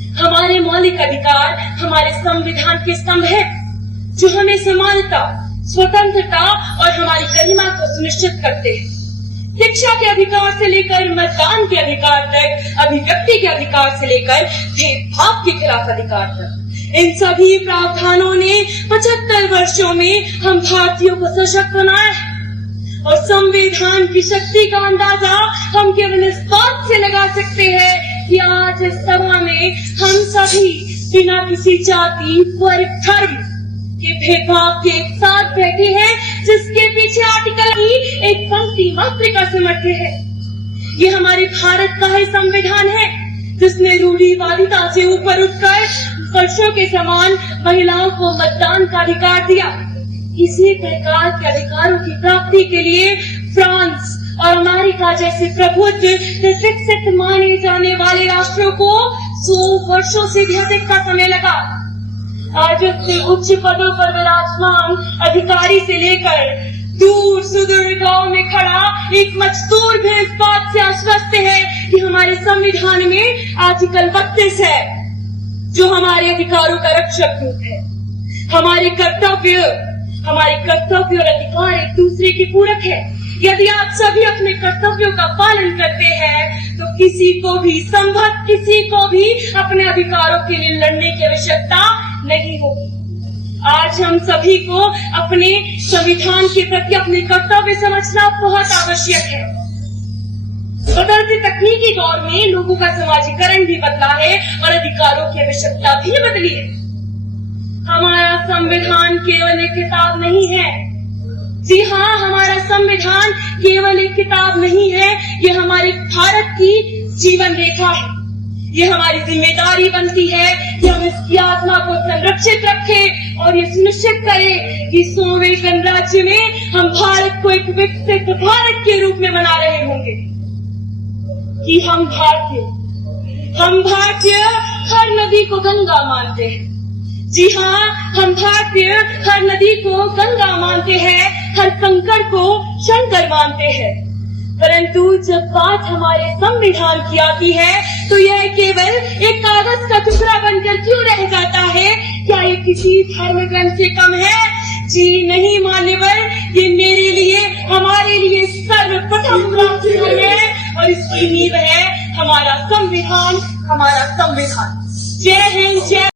हमारे मौलिक अधिकार हमारे संविधान के स्तंभ है, जो हमें समानता, स्वतंत्रता और हमारी गरिमा को सुनिश्चित करते हैं। शिक्षा के अधिकार से लेकर मतदान के अधिकार तक, अभिव्यक्ति के अधिकार से लेकर भेदभाव के खिलाफ अधिकार तक, इन सभी प्रावधानों ने 75 वर्षों में हम भारतीयों को सशक्त बनाया है। और संविधान की शक्ति का अंदाजा हम केवल इस बात से लगा सकते हैं कि आज इस सभा में हम सभी बिना किसी जाति, वर्ग, धर्म के भेदभाव के एक साथ बैठे हैं, जिसके पीछे आर्टिकल की एक पंक्ति मात्रिका सिमटते है। ये हमारे भारत का ही संविधान है, जिसने रूढ़िवादिता से ऊपर उठकर वर्षों के समान महिलाओं को मतदान का अधिकार दिया। इसी प्रकार के अधिकारों की प्राप्ति के लिए फ्रांस और अमेरिका जैसे प्रबुद्ध विकसित माने जाने वाले राष्ट्रों को 100 वर्षों से भी अधिक का समय लगा। आज उससे उच्च पदों पर विराजमान अधिकारी से लेकर दूर सुदूर गांव में खड़ा एक मजदूर भी इस बात से आश्वस्त है कि हमारे संविधान में आर्टिकल 32 है, जो हमारे अधिकारों का रक्षक रूप है। हमारे कर्तव्य और अधिकार एक दूसरे के पूरक है। यदि आप सभी अपने कर्तव्यों का पालन करते हैं, तो किसी को भी अपने अधिकारों के लिए लड़ने की आवश्यकता नहीं होगी। आज हम सभी को अपने संविधान के प्रति अपने कर्तव्य समझना बहुत आवश्यक है। बदलते तकनीकी दौर में लोगों का समाजीकरण भी बदला है और अधिकारों की आवश्यकता भी बदली है। हमारा संविधान केवल एक किताब नहीं है। जी हाँ, हमारा संविधान केवल एक किताब नहीं है, ये हमारे भारत की जीवन रेखा है। ये हमारी जिम्मेदारी बनती है कि हम इसकी आत्मा को संरक्षित रखें और ये सुनिश्चित करें कि 100वें गणराज्य में हम भारत को एक विकसित भारत के रूप में बना रहे होंगे। कि हम भारतीय हर नदी को गंगा मानते हैं। जी हाँ, हम भारतीय हर नदी को गंगा मानते हैं, हर कंकड़ को शंकर मानते हैं। परंतु जब बात हमारे संविधान की आती है, तो यह केवल एक कागज का टुकड़ा बनकर क्यों रह जाता है? क्या ये किसी धर्म ग्रंथ से कम है? जी नहीं मान्यवर, ये मेरे लिए, हमारे लिए सर्वप्रथम प्रार्थना है और इसकी नींव है हमारा संविधान। जय हिंद, जय